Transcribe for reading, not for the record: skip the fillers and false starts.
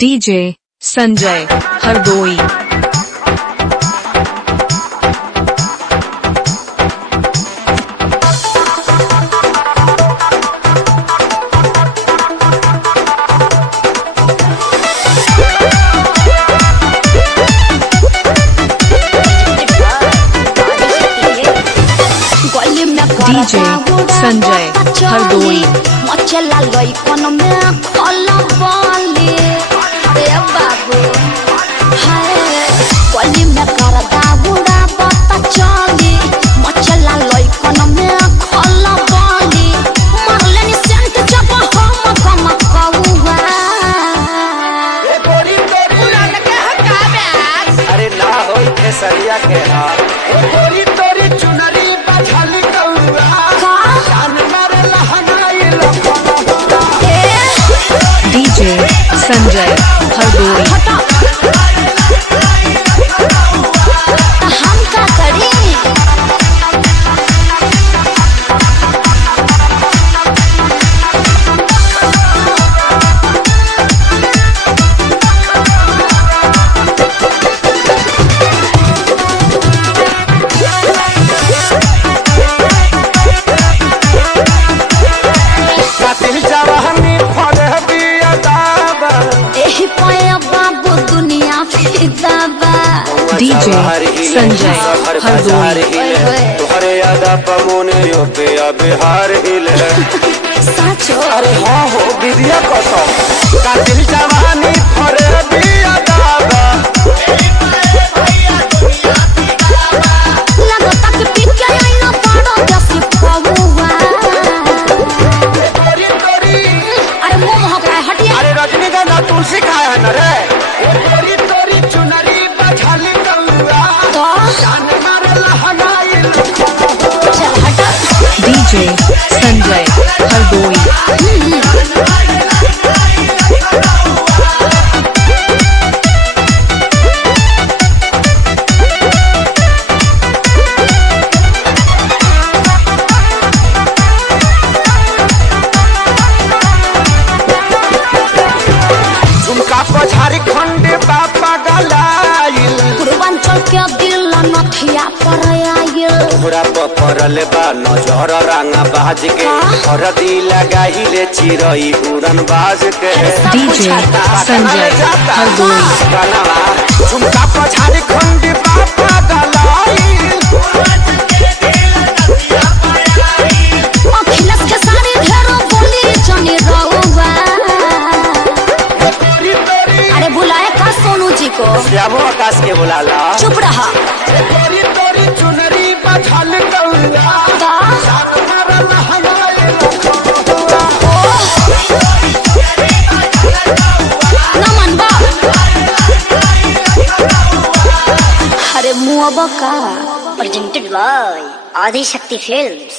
DJ Sanjay Hardoi. DJ Sanjay Hardoi. मचला लई कोन में खोला बाली रे बाबू हाय कोली में करदा बुड़ा बता चली मचला लई कोन में खोला बाली मारलेनी सेंट जब हम कम कौवा ए गोरी तोरी उड़ान के हकाबे अरे ना होई थे सरिया के हाथ ए गोरी तोरी चुनरी बझली कौवा जान मारे लहनाई लखना डीजे संजय हरदोई। हम का करी कातिल जवानी फरे बिया दाबा एही पाया बाबू दुनिया फिदाबा डीजे संजय हरदोई। तोहरे यादा पमोने यो पे बिहार हिले साचो अरे हाँ हो बिदिया कसम कातिल जवानी फरे बिया दाबा लगता कि पीके आई ना पाड़ो जैसी पौवा गोरी तोरी अरे मुंह महका है हटिया अरे रजनीगंधा तुलसी खाया है न रे ए गोरी तोरी चुनरी बझली कौवा तो जान मारे लहनाई चल हटा डीजे संजय हरदोई। झुमका पछारी खंड बापा गलाइल पूर्वांचल के दिल नथिया पर आयल पूरा पपरल बा नजर रंगा बाज के हरदी लगाइले चिरई उड़न बाज के डीजे संजय हरदोई। गलवा झुमका पछारी खंड बापा गलाइल अखिलस के सारी ढेरो बोली जनी रहुआ गोरी तोरी अरे बुलाए का सोनू जी को श्यामो आकाश के बुलाला चुप रहा गोरी तोरी चुनरी बझल कौवा ता जान मारे लहनाई नमन बा अरे मुआ का presented by Adi Shakti Films.